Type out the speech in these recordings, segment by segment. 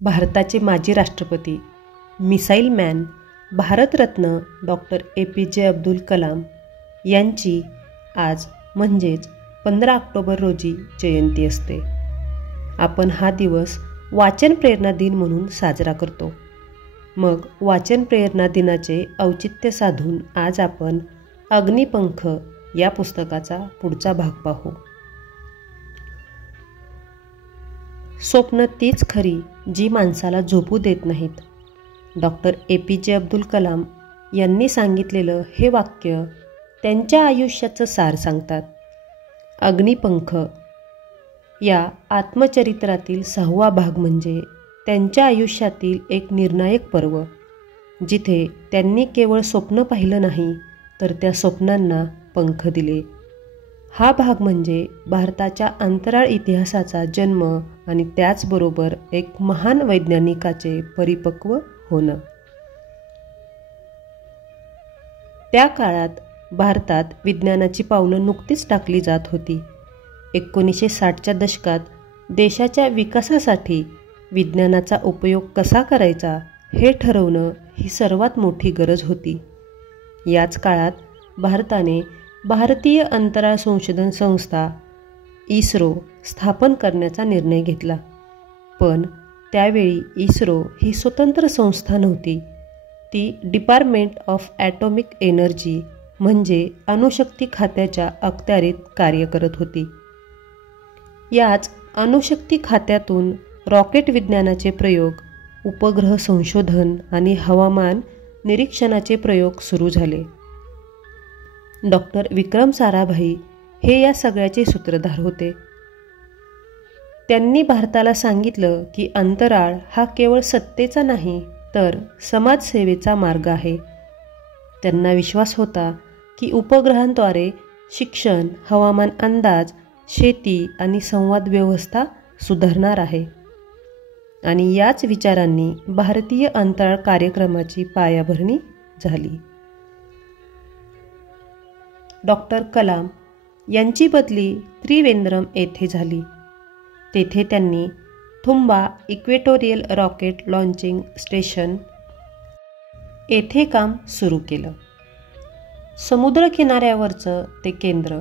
भारताचे माजी राष्ट्रपती, missile man, Bharat Ratna doctor APJ Abdul Kalam यांची आज म्हणजेच 15 ऑक्टोबर रोजी जयंती असते. आपण हा दिवस वाचन प्रेरणा दिन म्हणून साजरा करतो. मग वाचन प्रेरणा दिनाचे औचित्य साधून आज आपण अग्निपंख या पुस्तकाचा पुढचा भाग पाहू. स्वप्न तीच खरी जी माणसाला झोपू देत नाहीत. डॉक्टर APJ अब्दुल कलाम यांनी सांगितलेलं हे वाक्य त्यांच्या आयुष्याचं सार सांगतात. अग्निपंख या आत्मचरित्रातील 6वा भाग म्हणजे त्यांच्या आयुष्यातील एक निर्णायक पर्व, जिथे त्यांनी केवळ स्वप्न पाहिलं नाही तर त्या स्वप्नांना पंख दिले. हा भाग म्हणजे भारताच्या अंतराळ इतिहासाचा जन्म आणि त्याचबरोबर एक महान वैज्ञानिकाचे परिपक्व होणं. त्या काळात भारतात विज्ञानाची पावलं नुकतीच टाकली जात होती. 1960च्या दशकात देशाच्या विकासासाठी विज्ञानाचा उपयोग कसा करायचा हे ठरवणं ही सर्वात मोठी गरज होती. याच काळात भारताने भारतीय अंतराळ संशोधन संस्था ISRO स्थापन करण्याचा निर्णय घेतला. पण त्यावेळी ISRO ही स्वतंत्र संस्था नव्हती. ती डिपार्टमेंट ऑफ ॲटॉमिक एनर्जी म्हणजे अणुशक्ती खात्याच्या अखत्यारीत कार्य करत होती. याच अणुशक्ती खात्यातून रॉकेट विज्ञानाचे प्रयोग, उपग्रह संशोधन आणि हवामान निरीक्षणाचे प्रयोग सुरू झाले. डॉक्टर विक्रम साराभाई हे या सगळ्याचे सूत्रधार होते. त्यांनी भारताला सांगितलं की अंतराळ हा केवळ सत्तेचा नाही तर समाजसेवेचा मार्ग आहे. त्यांना विश्वास होता की उपग्रहांद्वारे शिक्षण, हवामान अंदाज, शेती आणि संवाद व्यवस्था सुधारणार आहे. आणि याच विचारांनी भारतीय अंतराळ कार्यक्रमाची पायाभरणी झाली. डॉक्टर कलाम यांची बदली त्रिवेंद्रम येथे झाली. तेथे त्यांनी Thumba equatorial rocket launching station येथे काम सुरू केलं. समुद्रकिनाऱ्यावरचं ते केंद्र,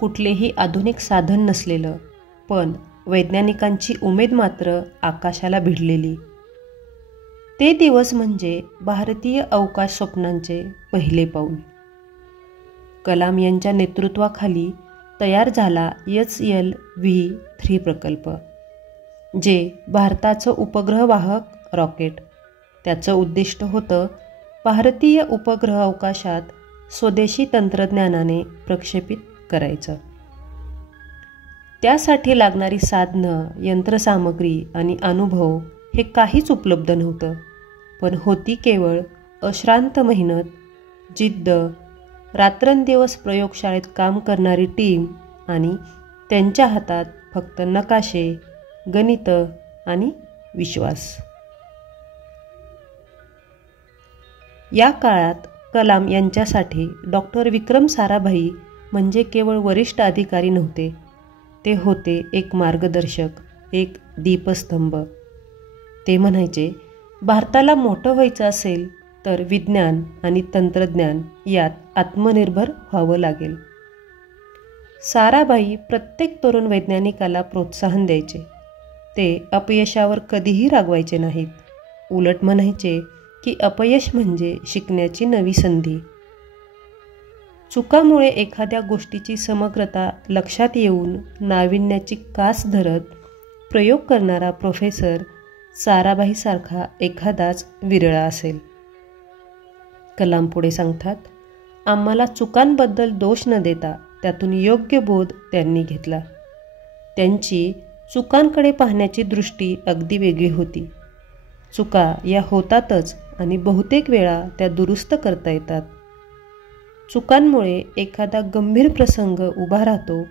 कुठलेही आधुनिक साधन नसलेलं, पण वैज्ञानिकांची उमेद मात्र आकाशाला भिडलेली. ते दिवस म्हणजे भारतीय अवकाश स्वप्नांचे पहिले पाऊल. कलाम यांच्या नेतृत्वाखाली तयार झाला SLV-3 प्रकल्प, जे भारताचं उपग्रहवाहक रॉकेट. त्याचं उद्दिष्ट होतं भारतीय उपग्रह अवकाशात स्वदेशी तंत्रज्ञानाने प्रक्षेपित करायचं. त्यासाठी लागणारी साधनं, यंत्रसामग्री आणि अनुभव हे काहीच उपलब्ध नव्हतं. पण होती केवळ अश्रांत मेहनत, जिद्द, रात्रंदिवस प्रयोगशाळेत काम करणारी टीम आणि त्यांच्या हातात फक्त नकाशे, गणितं आणि विश्वास. या काळात कलाम यांच्यासाठी डॉक्टर विक्रम साराभाई म्हणजे केवळ वरिष्ठ अधिकारी नव्हते. ते होते एक मार्गदर्शक, एक दीपस्तंभ. ते म्हणायचे, भारताला मोठं व्हायचं असेल तर विज्ञान आणि तंत्रज्ञान यात आत्मनिर्भर व्हावं लागेल. साराभाई प्रत्येक तरुण वैज्ञानिकाला प्रोत्साहन द्यायचे. ते अपयशावर कधीही रागवायचे नाहीत. उलट म्हणायचे की अपयश म्हणजे शिकण्याची नवी संधी. चुकामुळे एखाद्या गोष्टीची समग्रता लक्षात येऊन नाविन्याची कास धरत प्रयोग करणारा प्रोफेसर साराभाईसारखा एखादाच विरळा असेल. कलाम पुढे सांगतात, आम्हाला चुकांबद्दल दोष न देता त्यातून योग्य बोध त्यांनी घेतला. त्यांची चुकांकडे पाहण्याची दृष्टी अगदी वेगळी होती. चुका या होतातच आणि बहुतेक वेळा त्या दुरुस्त करता येतात. चुकांमुळे एखादा गंभीर प्रसंग उभा राहतो.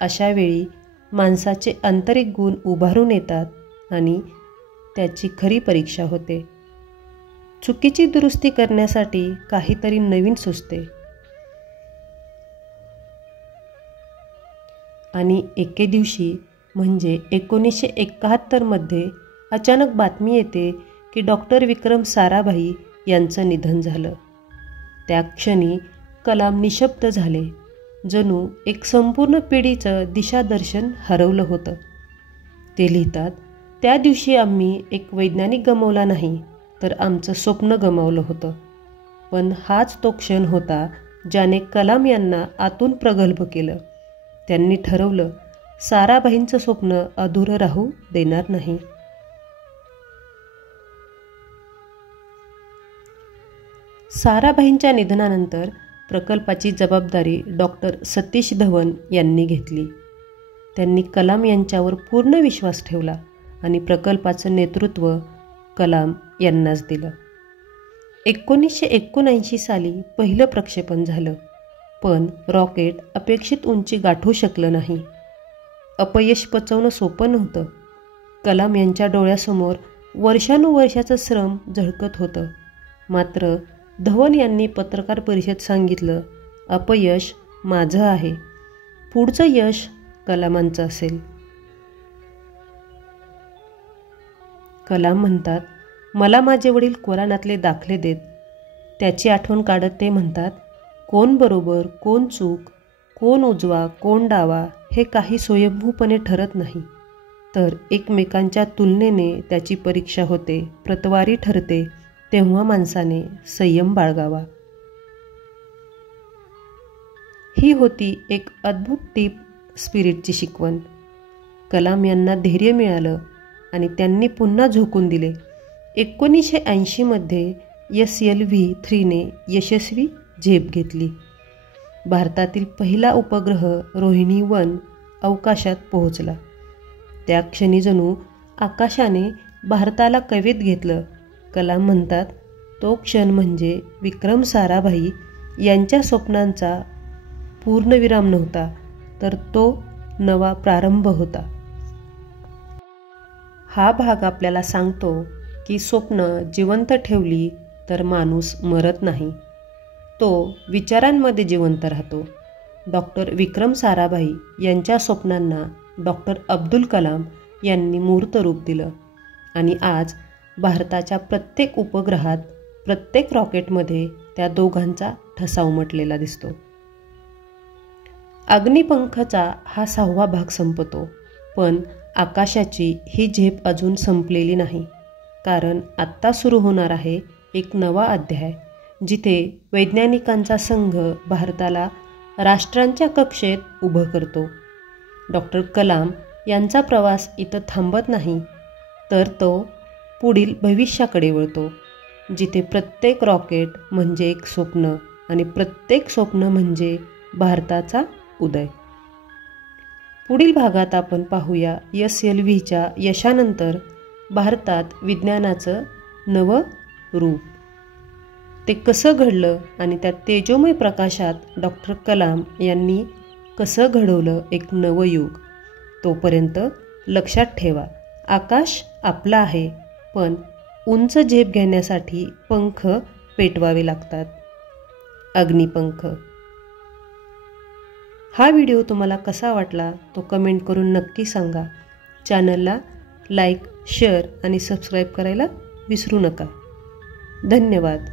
अशा वेळी माणसाचे आंतरिक गुण उभारून येतात आणि त्याची खरी परीक्षा होते. चुकीची दुरुस्ती करण्यासाठी काहीतरी नवीन सुचते. आणि एके दिवशी म्हणजे 1971 मध्ये अचानक बातमी येते की डॉक्टर विक्रम साराभाई यांचं निधन झालं. त्या क्षणी कलाम निशब्द झाले. जणू एक संपूर्ण पिढीचं दिशादर्शन हरवलं होतं. ते लिहितात, त्या दिवशी आम्ही एक वैज्ञानिक गमावला नाही, तर आमचं स्वप्न गमावलं होतं. पण हाच तो क्षण होता ज्याने कलाम यांना आतून प्रगल्भ केलं. त्यांनी ठरवलं, साराभाईंचं स्वप्न अधुरं राहू देणार नाही. साराभाईंच्या निधनानंतर प्रकल्पाची जबाबदारी डॉक्टर सतीश धवन यांनी घेतली. त्यांनी कलाम यांच्यावर पूर्ण विश्वास ठेवला आणि प्रकल्पाचं नेतृत्व कलाम यांनाच दिलं. 1979 साली पहिलं प्रक्षेपण झालं, पण रॉकेट अपेक्षित उंची गाठू शकलं नाही. अपयश पचवणं सोपं नव्हतं. कलाम यांच्या डोळ्यासमोर वर्षानुवर्षाचं श्रम झळकत होतं. मात्र धवन यांनी पत्रकार परिषदेत सांगितलं, अपयश माझं आहे, पुढचं यश कलामांचं असेल. कलाम म्हणतात, मला माझे वडील कुराणातले दाखले देत. त्याची आठवण काढत ते म्हणतात, कोण बरोबर, कोण चूक, कोण उजवा, कोण डावा हे काही स्वयंभूपणे ठरत नाही, तर एकमेकांच्या तुलनेने त्याची परीक्षा होते, प्रतवारी ठरते. तेव्हा माणसाने संयम बाळगावा. ही होती एक अद्भुत डीप स्पिरिटची शिकवण. कलाम यांना धैर्य मिळालं आणि त्यांनी पुन्हा झोकून दिले. 1980 SLV-3ने यशस्वी झेप घेतली. भारतातील पहिला उपग्रह रोहिणी-1 अवकाशात पोहोचला. त्या क्षणी जणू आकाशाने भारताला कवेत घेतलं. कलाम म्हणतात, तो क्षण म्हणजे विक्रम साराभाई यांच्या स्वप्नांचा पूर्णविराम नव्हता, तर तो नवा प्रारंभ होता. हा भाग आपल्याला सांगतो की स्वप्न जिवंत ठेवली तर माणूस मरत नाही, तो विचारांमध्ये जिवंत राहतो. डॉक्टर विक्रम साराभाई यांच्या स्वप्नांना डॉक्टर अब्दुल कलाम यांनी मूर्त रूप दिलं आणि आज भारताच्या प्रत्येक उपग्रहात, प्रत्येक रॉकेटमध्ये त्या दोघांचा ठसा उमटलेला दिसतो. अग्निपंखचा हा 6वा भाग संपतो, पण आकाशाची ही झेप अजून संपलेली नाही. कारण आत्ता सुरू होणार आहे एक नवा अध्याय, जिथे वैज्ञानिकांचा संघ भारताला राष्ट्रांच्या कक्षेत उभं करतो. डॉक्टर कलाम यांचा प्रवास इथं थांबत नाही, तर तो पुढील भविष्याकडे वळतो, जिथे प्रत्येक रॉकेट म्हणजे एक स्वप्न आणि प्रत्येक स्वप्न म्हणजे भारताचा उदय. पुढील भागात आपण पाहूया SLVच्या यशानंतर भारतात विज्ञानाचं नवं रूप. ते कसं घडलं आणि त्या तेजोमय प्रकाशात डॉक्टर कलाम यांनी कसं घडवलं एक नवं युग. तोपर्यंत लक्षात ठेवा, आकाश आपलं आहे, पण उंच झेप घेण्यासाठी पंख पेटवावे लागतात. अग्निपंख. हा व्हिडिओ तुम्हाला कसा वाटला तो कमेंट करून नक्की सांगा. चॅनलला लाईक, शेअर आणि सबस्क्राईब करायला विसरू नका. धन्यवाद.